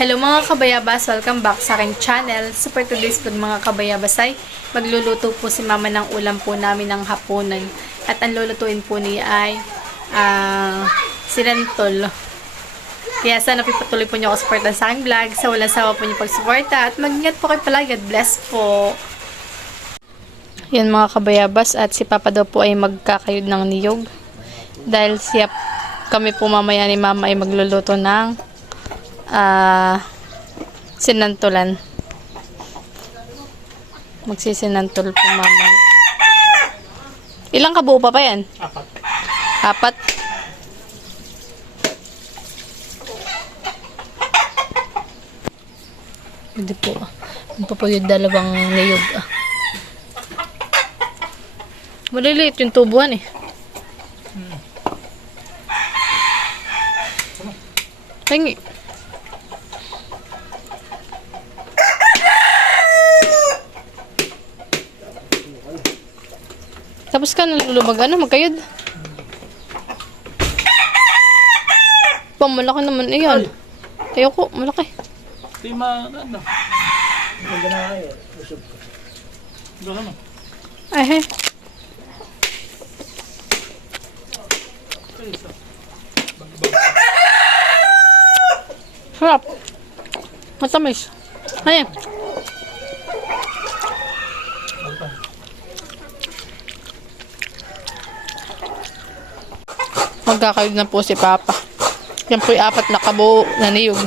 Hello mga kabayabas, welcome back sa aking channel. So for today's vlog mga kabayabas ay magluluto po si mama ng ulam po namin ng hapunan. At ang lulutuin po niya ay sinantol. Kaya sana pipatuloy po niyo ako supportan sa aking vlog. Sa walang sawa po niyo pagsuporta at mag-ingat po kayo palagi. God bless po. Yan mga kabayabas, at si papa daw po ay magkakayod ng niyog. Dahil siya kami po mamaya ni mama ay magluluto ng sinantulan. Magsisinantol po mama. Ilang kabuo pa yan? Apat. Hindi po. Ano pa po yung dalawang niyog Maliliit yung tubuhan eh. Tingi. Tapos ka nalulubag, magkayod. Malaki naman iyan. Ayoko, malaki. Lima, ano? Maganda na kayo. Usap ko. Doon ano? Ay, sarap. Matamis. Ayan. Magkakayod na po si Papa. Yan po yung 4 na kabuo na niyog.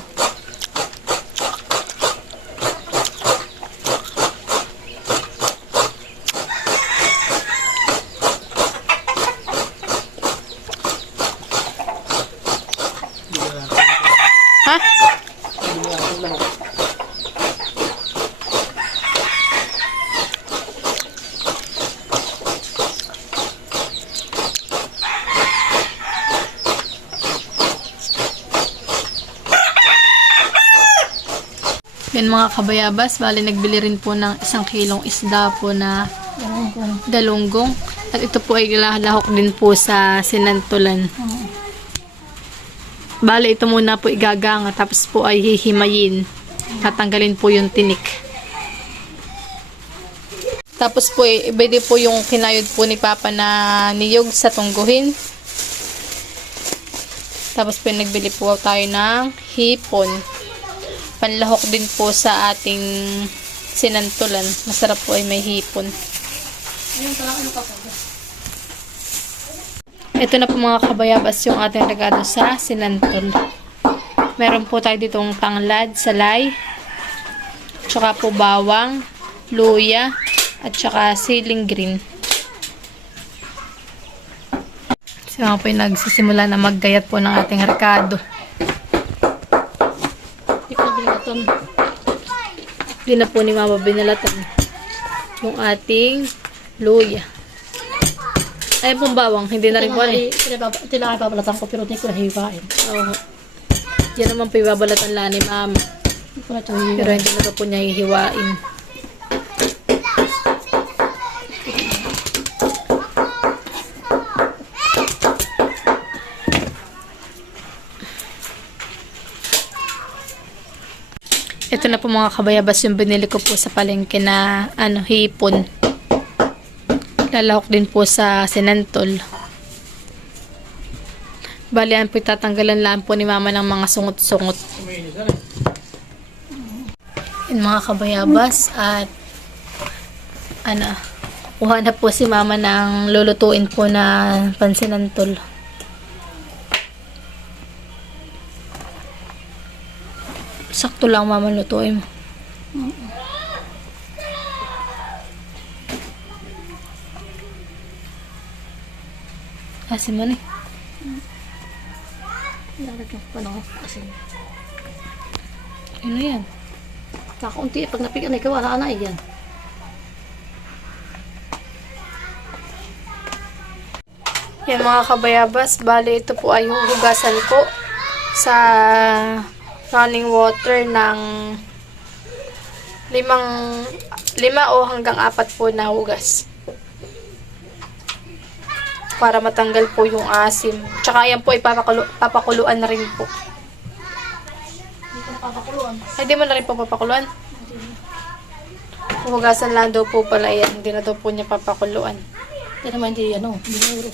Ha? Yan mga kabayabas, bali nagbili rin po ng 1 kilong isda po na galunggong. At ito po ay lahok din po sa sinantulan. Bali ito muna po igaganga, tapos po ay hihimayin. Tatanggalin po yung tinik. Tapos po iba din po yung kinayod po ni Papa na niyog sa tungguhin. Tapos po nagbili po tayo ng hipon. Panlahok din po sa ating sinantulan. Masarap po ay may hipon. Ito na po mga kabayabas yung ating regalo sa sinantol. Meron po tayo ditong tanglad, salay, tsaka po bawang, luya, at tsaka siling green. So mga po yung nagsisimula na maggayat po ng ating rekado. Hindi na po ni Mama binalatan yung ating luya. Ay, pong bawang, hindi na rin po rin. Tinakababalatan ko pero hindi ko nahiwain. Oo. Yan naman po ibabalatan lang ni Mama. Pero hindi na po niya hihiwain. Ito na po mga kabayabas yung binili ko po sa palengke na hipon. Lalahok din po sa sinantol. Bali, yan po tatanggalan lang po ni Mama ng mga sungot-sungot. Yan mga kabayabas, at kuha na po si Mama ng lulutuin po na pansinantol. Sakto lang Mama lutuin mo. Asin mo na eh. Lalagyan ko pa ng asin. Ano yan? Kakaunti, pag napigan ikaw, wala na yan. Yan mga kabayabas, bali ito po ay hugasan ko sa running water ng 5 o hanggang 4 po na hugas. para matanggal po yung asim. Tsaka yan po ay papakuluan na rin po. Papakuluan. Ay, di mo na rin po papakuluan. Hugasan lang daw po pala yan. Hindi na daw po niya papakuluan. Ito naman hindi binuro.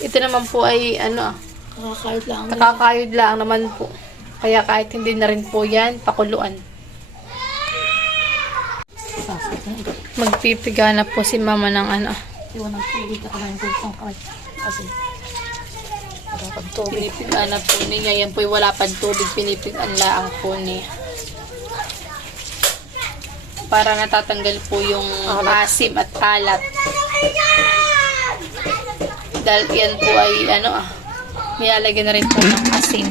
Ito naman po ay Kakakayot lang. nakakayod lang naman po. Kaya kahit hindi na rin po yan, pakuluan. Sasakit na ito. Magpipiga na po si mama ng Iwan ng tubig ka kamayin ko isang kamay. Kasi, wala pang tubig. Pinipigaan na po niya. Yan po wala pang tubig. Pinipigaan lang po niya. Para natatanggal po yung asim at alat. Dahil yan po ay may alagyan na rin po ng asin.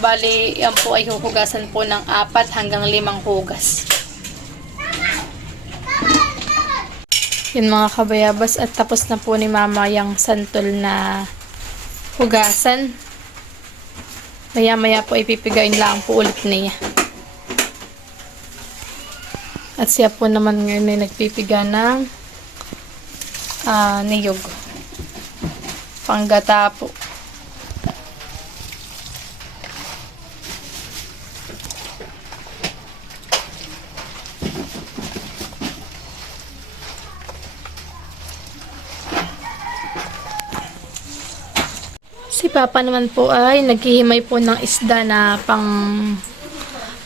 Bali, yan po ay huhugasan po ng 4 hanggang 5 hugas. Yun mga kabayabas, at tapos na po ni mama yung santol na hugasan. Maya-maya po ipipigain lang po ulit niya. At siya po naman ngayon ay nagpipiga ng niyog. Panggata po. Si Papa naman po ay naghihimay po ng isda na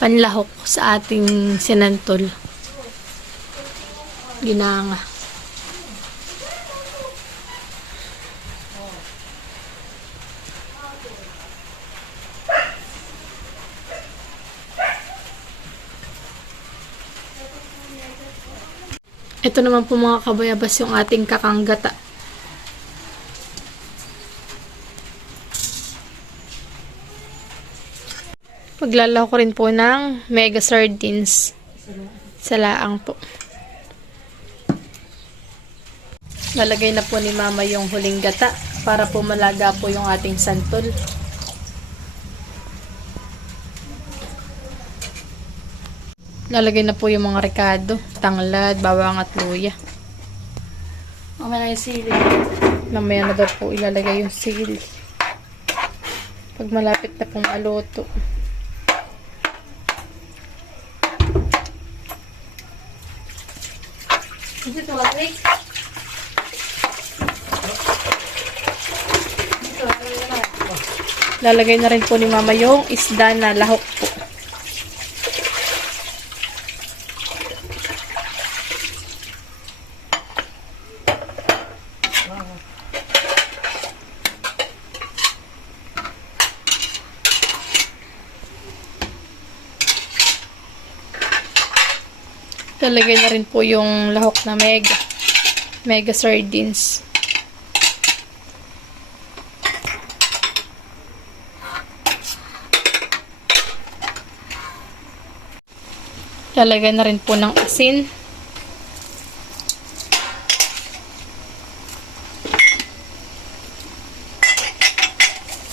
panlahok sa ating sinantol. Ginanga. Ito naman po mga kabayabas yung ating kakanggata. Maglalako ko rin po ng mega sardines sa laang po. Lalagay na po ni mama yung huling gata para po malaga po yung ating santol. Lalagay na po yung mga rekado, tanglad, bawang at luya. Mamaya na yung sili. Mamaya na daw po ilalagay yung sili. Pag malapit na pong maluto. Hindi ito latrik. Lalagay na rin po ni mama yung isda na lahok po. Lalagay na rin po yung lahok na mega sardines. Lalagay na rin po ng asin.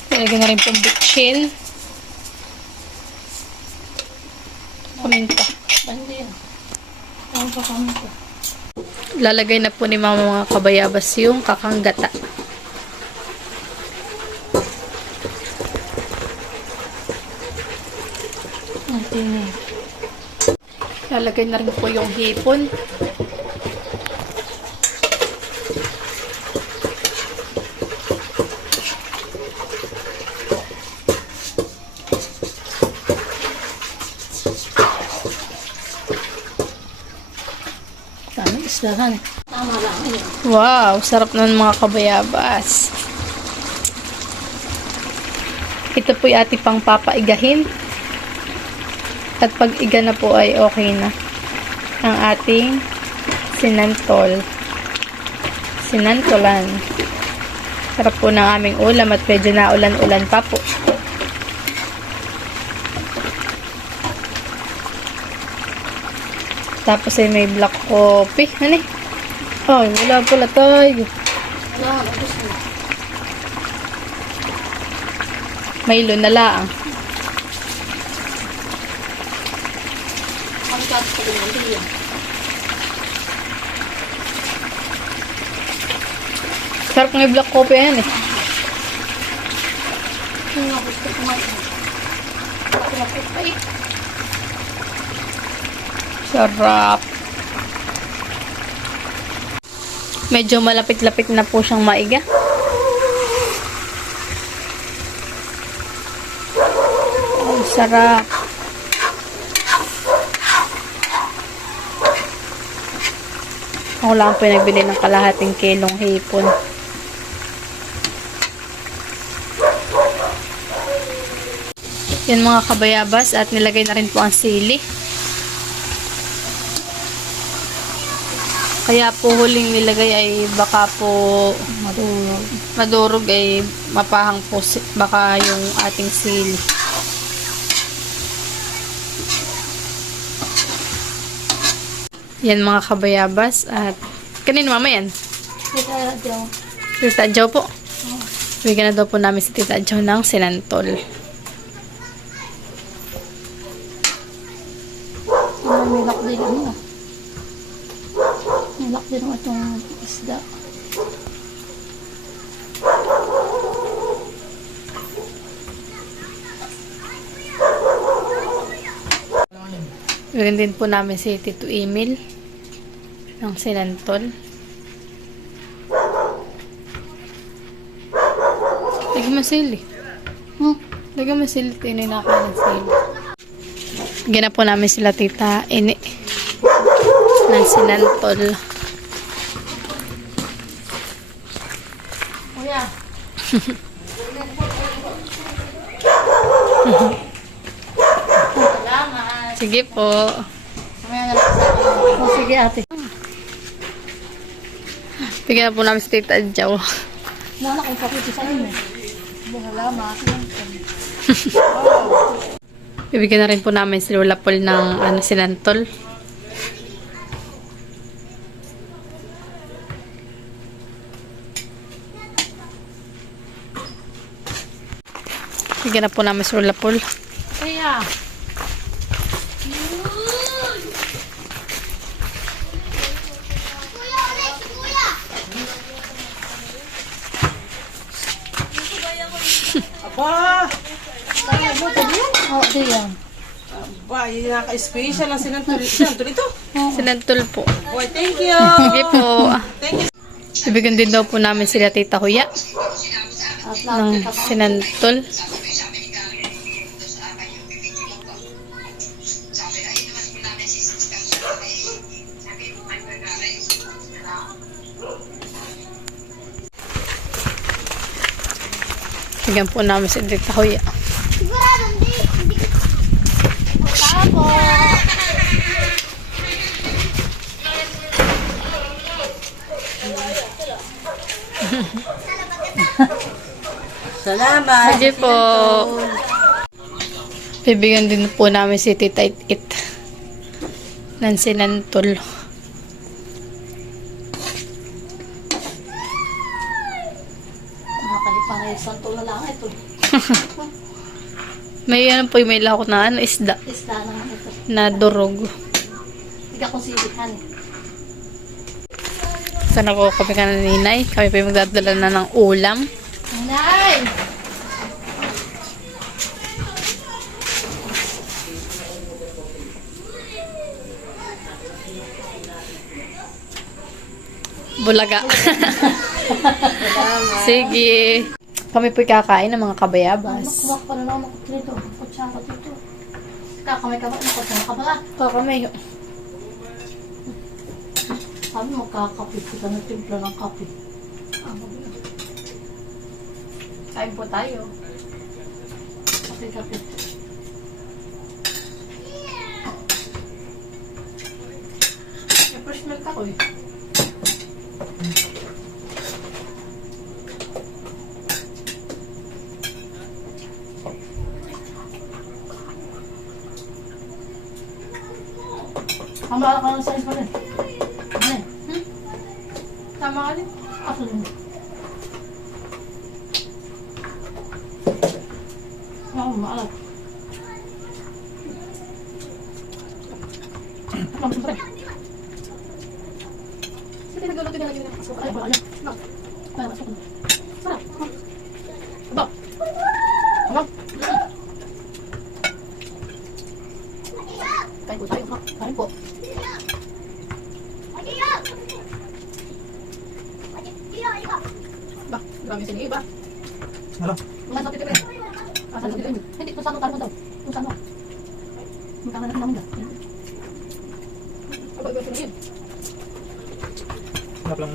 Lalagay na rin po ng bitchin. Paminta. Hindi yan. Ang kakamit ko. Lalagay na po ni mama mga kabayabas yung kakanggata. Ang tingin. Lalagay na rin po yung hipon. Dami islahan. Tama lang yun. Wow, sarap nun mga kabayabas. Ito po yung ating pang papaigahin. At pag iga na po ay okay na ang ating sinantolan. Sarap po ng aming ulam at medyo naulan-ulan pa po. Tapos ay may black coffee. Ano eh? Ay, wala pala tayo. Wala, nabos mo. Milo na lang. Ang kaso ko din, hindi yan. Sarap ng black coffee yan eh. Yung mga gusto ko nga. Lapit pa eh. Sarap. Medyo malapit-lapit na po siyang maiga. Ang sarap. Ako lang po yung nagbili ng kalahating kilong hipon. Yan mga kabayabas at nilagay na rin po ang sili. Kaya po huling nilagay ay baka po madurog ay mapahang po baka yung ating sili. Yan mga kabayabas at kanino mama yan? Tita Joe. Tita Jo po. Bigyan na daw po namin si Tita Jo ng sinantol. May lock din ano. May lock din itong isda. Bigyan din po namin si Tito Emil ng sinantol. Lagyan mo sili. Lagyan mo sili. Tinay na ako ng sili. Bigyan na po namin sila Tita Ini ng sinantol. Kuya. Salamat. Sige po. Mamaya na lang sa akin. Oh, sige ate. Bigyan na po namin si Tita Jo. Nana kung pakiti sa inyo. Salamat. Bibigyan na rin po namin si Lola Paul ng sinantol. Bigyan na po namin si Lola Paul. Kaya. Aba! Oh, diyan. Aba, yung naka-special ang sinantol ito. Sinantol po. Boy, thank you! Sige po. Thank you. Bibigyan din daw po namin sila Tita Huya At ng lang. sinantol. Bigyan po namin si Tita Huya. Tapo. Salamat! Sige po. Bibigyan din po namin si Tita It ng sinantol. Nakakalipa na yung santo na lang ito. May po may lahok na isda Isda naman ito. na durog. Hindi akong silihan. Sana po kami ka na ninay. Kami pa yung magdadala na ng ulam. Nay! Bulaga. Sige. Kami po'y kakain ng mga kabayabas. Nakuha ko na lang ako dito. Kutsara dito. Kakamay ka ba? Nakutsara ka ba? Kakamay. Sabi mo, kakapit kita na timpla ng kape. Kain po tayo. Kape. Fresh milk ako eh. Ang bala ka ng size pa rin. Ano eh? Tama ka din. Aso din. Ako, maalat. Sige, nagluto ka lagi ng kaso. Ay, wala yan. Sarap. Sarap. Aba. Aba. Kain po tayo. Kain po. Ba, grabe sila iba. Ano? Bukan sa titipin. Asan sa titipin? Hindi, kung saan mo, daw. Kung saan mo. Magkana na namin da. Abay, ba sila yun? Hanap lang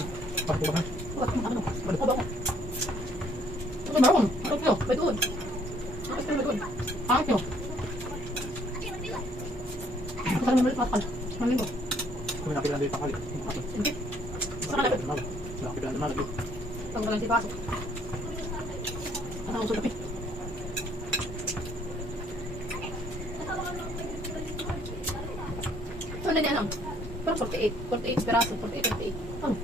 pagkubahan. Bukat, ano? Ano ba ako? Ano ba ako? Ano kayo? May doon. Ano kayo may doon? Ano kayo? Saan mo ulit matakal? Mamin mo. Kung nakilang dito pakali. Hindi. Saan ka na? Nakilang naman lagi. Pag walang tipasok. Ano ako sa tabi? So, ano niya lang? Parang 48. 48 peraso. 48, 48. Ano?